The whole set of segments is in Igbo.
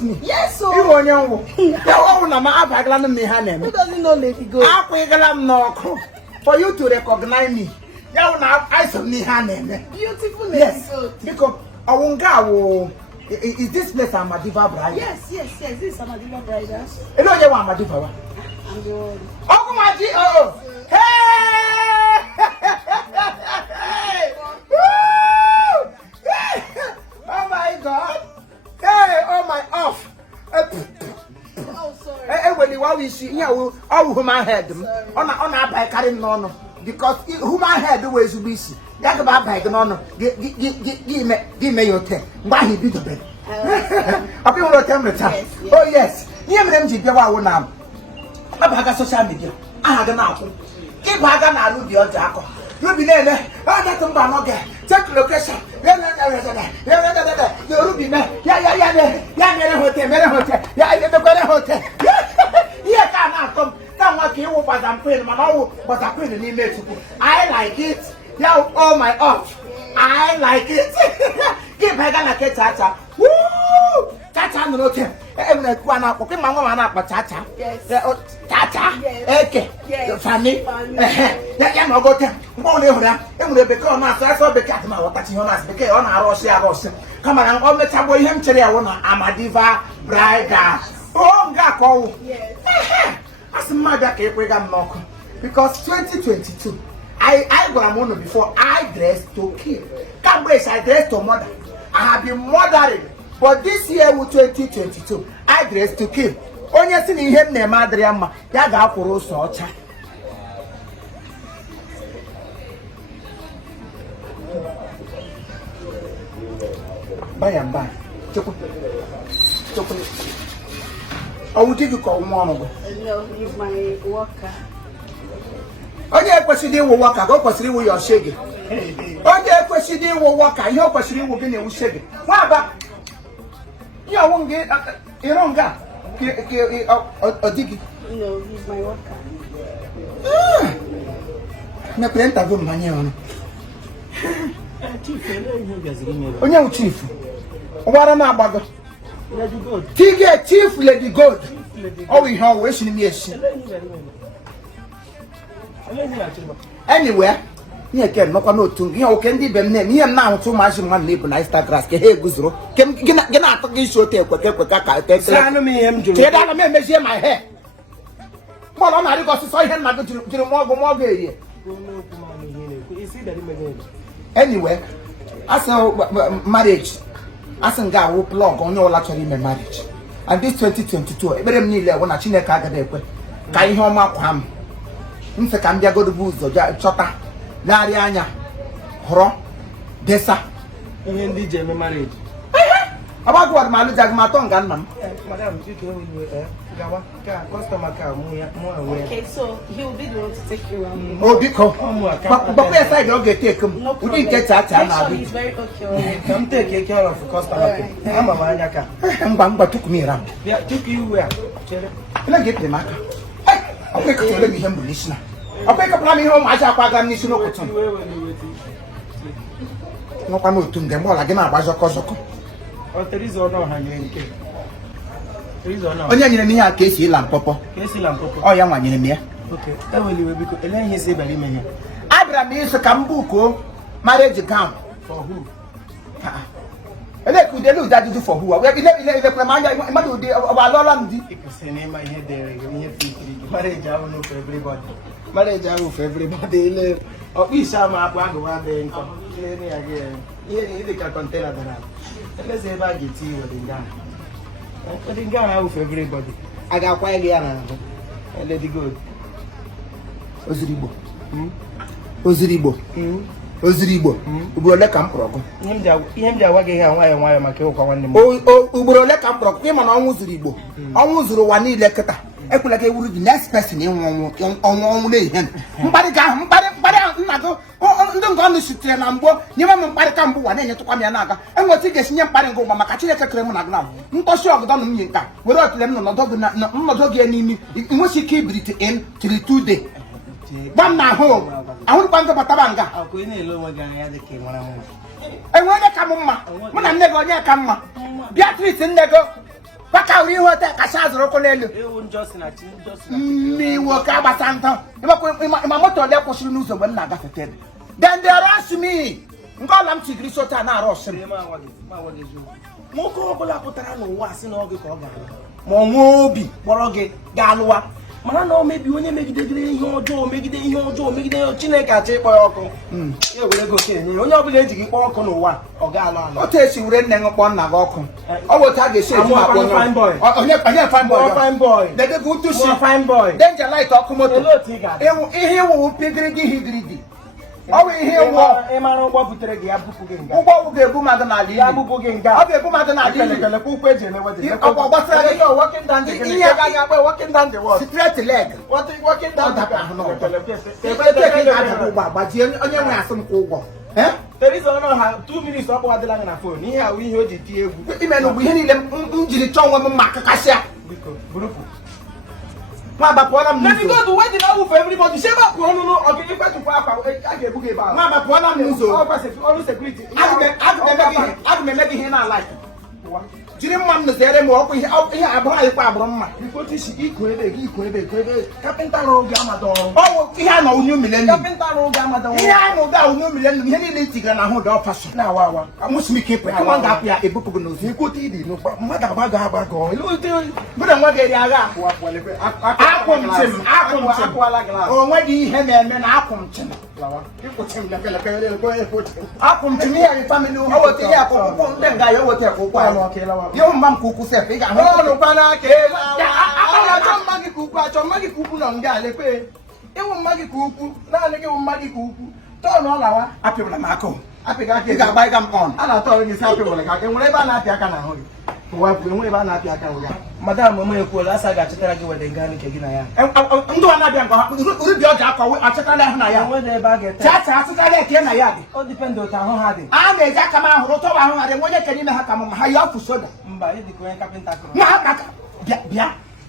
with me? Yes, so. You want your Who doesn't know Lady Gold? For you to recognize me. Beautiful Lady yes. Gold. Because is this place Amadiva Bride? Yes. This is Amadiva Bride. You know you want Amadiva? I'm the one. Oh my God! Oh, hey! Oh my God! Hey! Oh my off! Oh, sorry. Hey, when you want to see here, all human head. On our bike carrying on because human head always be see. That about bike no. Give me your ten. Why he did the bed? I feel no temperature. Oh yes. Here me them give our now. Abaga social media. Aha now. Keep baga na do the other. You be there. That mba no get. Check location. You be there. Yeah, hotel. Yeah, the hotel. Here can come. Come what you was I'm praying, man. But I'm praying in Mexico. I like it. Yeah, oh my off. I like it. Keep baga na ke chacha. Woo! Chacha no hotel. Every one up. Okay, mama na pa chacha. Yes. Chacha. Yes. Yes. Funny. Yeah, no go there. Go there. Em le beka na so beka ma wata chi honas beka on arose. Come on, on meta boy him chere ya wona Amadiva Bride. Oh, nga ko. Yes. As mother ke kwega nnoko because 2022 I got one before I dressed to kill. Can't wait, I dressed to mother. I have been mothering. But this year with 2022, I dressed to kill. Onye si ni ihe nne madre amma ya ga akwuru so ocha. Bayamba. Choko. I will take you call one of them. No, he's my worker. Onye kwesịrị iwu waka go kwesịrị iwu your shege. Onye kwesịrị iwu waka ihe kwesịrị iwu bi na ewu shege. Nwa aba. Ya wonge ironga ke odigi. No, he's my worker. Na prenta go manye ono. Chief, Onye u chief. Owara na agbago. Lady Gold. Tige chief Lady Gold. Oh we how we shini esi. Anywhere. Ni eken no kwa no tu. Ihe oke ndi be nne. Ihe na ahụtụ maji mma na ibu na Instagram ke he guzoro. Kem gina atọ gị isi ote ekwe ka te. Sanu mi em juru. Tie da na me mezie my hair. Mo no na ri go so ihe na go jiri mo go eri. Anyway, as a marriage, as a guy who plug on your actually marriage. And this 2022, every minute when I chineke agade ekwe. Ka ihe ọma kwam. Nse ka mbia go do uzo chota. Lari anya. Horo. Desa. Ihe ndị je me marriage. About what malu jag maton gan man. Madam, you can gawa ka customer ka mu aware. Okay, so he will be the one to take you around. Oh, because but where side you get take him. We didn't get that na He's very okay. Come take care of customer. I'm a maniaka. Mba took me around. Yeah, took you where? Chere. Let get the matter. I pick up to let me him listener. I pick up me home as I quite mission no cotton. No come to them all again about Zoko. Oh, there is no hanging. There is no. Onye nyere m ihe a ka esi ịla mpopo. Ka esi la mpopo. Ọ ya nwanyere m ya. Okay. Eweliwe biko ele ihe si bali menye. Abịara m iso ka m buko marriage gown For who? Ele ku de lu dadu for who? Ile kwa manja mmadụ dị ọbalọla m di. Ikose na ma ihe dere ihe fikiri. Marriage ahụ no for everybody. Marriage ahụ for everybody. Ile okpisa ma akwa agụwa dị nkọ. Ile ni age. Ihe ni dị ka container dị na. Ele se ba geti wodi nga. Wodi nga ahụ for everybody. Aga kwa ile ya na. Lady Gold. Ozirigbo. Ozirigbo. Ozirigbo. Ugboro ole ka m kpọrọ gụ. Ihe m ji agwa gị ihe nwayọ maka ịwụkwa nwanne m. Ugboro ole ka m kpọrọ gụ. Ịma na ọnwụ zuru Igbo. Ọnwụ zuru ụwa niile kịta. Ekwela ka ewuru the next person ịnwụ ọnwụ na-ehe. Mkparị ga ahụ mkparị nna gụ ndị nke ọnụ sitere na mgbo nyeme m mkparị ka mbụ ụwa na-enyetụkwa m ya n'aka. Enweta ị ga-esinye mkparị nke ụwa maka Chineke kere m na gị na ntọsi ọgụdọ na nwunye nka were otule m nnọdụ gị n'imi nwesi ike ibirite in till today. Gbam na ahụ ahụrụkwa ndị bataba nga enwe onye ka m mma mụ na nne gị onye ka mma Beatrice nne gị Paka uri hote kasha zuru kolelu. Ewu njọsi na chi njọsi. Mi wo ka basanta. Ima moto le kwụsịrị n'ụzọ mgbe m na-agafete. Then they rush me. Ngọla m tigiri sota na rush m. Nwoke ọbụla pụtara n'ụwa asị na oge ka ọ ga-alụ. Ma ọ nwee obi kpọrọ gị ga-alụwa. Mana na o mebi onye megidegide ihe ọjọọ megide ihe Chineke achọ ịkpọ ya ọkụ. Ya were ego kenye onye ọbụla ejighị kpọọ ọkụ n'ụwa ọ ga-alụ alụ. Otu esi were nne ngụkpọ nna gị ọkụ. Ọ bụ otu a ga-esi eji ma kpọọ fine boy. Onye fine boy. Fine boy. Dede gị utu si. Fine boy. Danger light ọkụ moto. Ele otu ị ga-adị. Ihe iwu pigiri gị higiri gị. Ọ bụ ihe iwu. Ịmara ụgbọ butere gị ya bupụ gị nga. Ụgbọ ọgwụ ga-ebu mmadụ n'ala iyi. Ya bupụ gị nga. Ọ ga-ebu mmadụ n'ala iyi. Kelekwa ụkwụ eji emewe dị. Ọkwa gbasara gị. Walking down the Ihe ga-akpọ walking down the wall. straight leg. Walking down the Gbajie onye nwe asị m kwụ ụgwọ. Teresa ọnụ ha 2 minutes ọ kpọwadịla gị na fon ihe ahụ ihe o ji tie egwu. Ime n'ugwu ihe niile m jiri chọọ onwe m mma kakasịa. Biko burúkú. Nwa agbapụọla m Let me n'ụzọ. go to wedding now for everybody. Shebe akwa ọnụnụ ọgịgị kpachukwu akwa a ga-ebu gị ebe ahụ. Nwa agbapụọla m n'ụzọ. Ọrụ sekuriti. Aga m eme gị ihe na-ala. Jiri mma m nụzere m ọkụ ihe abụrụ anyị kwa agbụrụ mma. Bifo isi iko ebe gị iko ebe kapịnta rụrụ gị amada ọrụ. Ọ bụ ihe a na unyu millennium. Kapịnta rụrụ gị amada ọrụ. Ihe a na ụda unyu millennium ihe niile itigara na ahụ dị ọfasọ. Na-awa awa. Amụsị m ike ịpụ. Kama m ga-apụ ya ebupụ gị n'ozu. Ikwote ịdị n'ụkpa mmadụ agbagọ. Bụrụ na nwa ga-eri agha. Akwụ m chim. Onwe dị ihe na-eme na akwụ m chim. Akwụ m chim ihe anyị famili o weta ihe akwụkwọ ndị nga ya o weta akwụkwọ ya. Ihe mma m ka ukwu sef ị ga-ahụ. Achọ mma gị ka ukwu nọ nga lekwe. Ịwụ mma gị ka ukwu naanị gị wụ mma gị ka ukwu. Tọọ na ọ lawa. Apịwala m aka. Apịga aka Ị ga-agba ịga m on. a na-atọ gị isi apịwala ka enwere ebe a na-apị aka n'ahụ gị. Ụwa bụ enwe ebe a na-apị aka n'ahụ ya. Madam mama ekwuola asa ga-achịtara gị wede nga nke gị na ya. Ndị ọ na-abịa nke ha ubi ọja akwa achịtala ahụ na ya. Enwede ebe a ga-ete. Chacha asụtala eke na ya dị. Ọ dipendị otu ahụ ha dị. A na-eji aka m ahụrụ tọwa ahụ ha dị onye kere ime ha ka m ha ya ọfụ soda. Mba ịdịka onye kapịnta kụrụ. Nwa aka bịa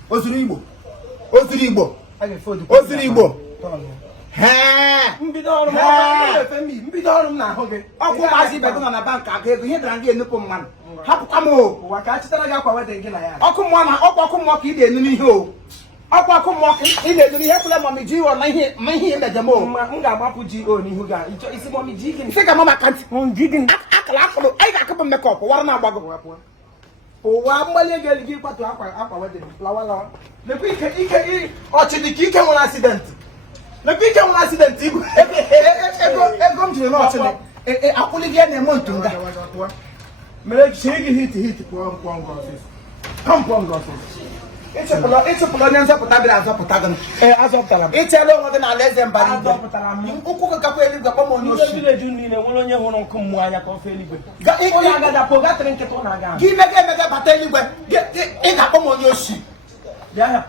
ozuru Igbo ozuru Igbo A ga-efe ozuru Igbo. Mbido ọrụ m na-ahụ gị. Ọkwụ maazị ibe nọ na bank aga ego ihe dara gị enupụ mmanụ hapụkwa m o. Ụwa ka a chịtara gị akwa wede gị na ya. Ọkụ mmụọ na ọkụ mmụọ ka ị na-enu n'ihe o. Ọkụ mmụọ ka ị na-enu n'ihe kwele mami ji iwọ na ihe imejem o. M ga-agbapụ ji o n'ihu gị isi mọmi ji gị. Isi ka mama kantị akara akụrụ anyị ga-akụpụ mmekọp wara na-agbago. Ụwa mgbali ego elu gị kwatu akwa wede lawa. Lekwa ike ọchịdị ka ike nwere asidentị. Lekwa ike nwere asidentị ibu. Ego m jiri n'ọchịnị akwụli gị na-eme otu nga. Mere chie gị hiti pụọ ngọ ọsịsị. Ịchụpụla onye nzọpụta bịara azọpụta gị. Azọpụtara m. Ịchela onwe gị n'ala eze mbara igwe. Azọpụtara m. Ụkwụ gị gakwa eluigwe kpọm onye Ndị oshi. vileji niile nwere onye hụrụ nkụ mmụọ anya ka ofe eluigwe. Onye agadapụ gatịrị nkịta ọ na-aga. Gị emega bata eluigwe ị ga-akpọ m onye oshi. Bịa ya.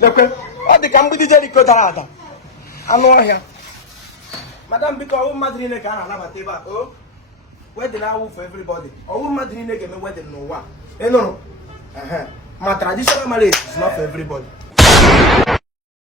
Lekwe. Ọ dị ka mgbidi Jeriko dara ada. Anụ ọhịa. Madam biko ọwụ mmadụ niile ka a na-anabata ebe a. Wedding awụ for everybody. Ọwụ mmadụ niile ga-eme wedding n'ụwa. Ị nụrụ? Ma traditional marriage is not for everybody.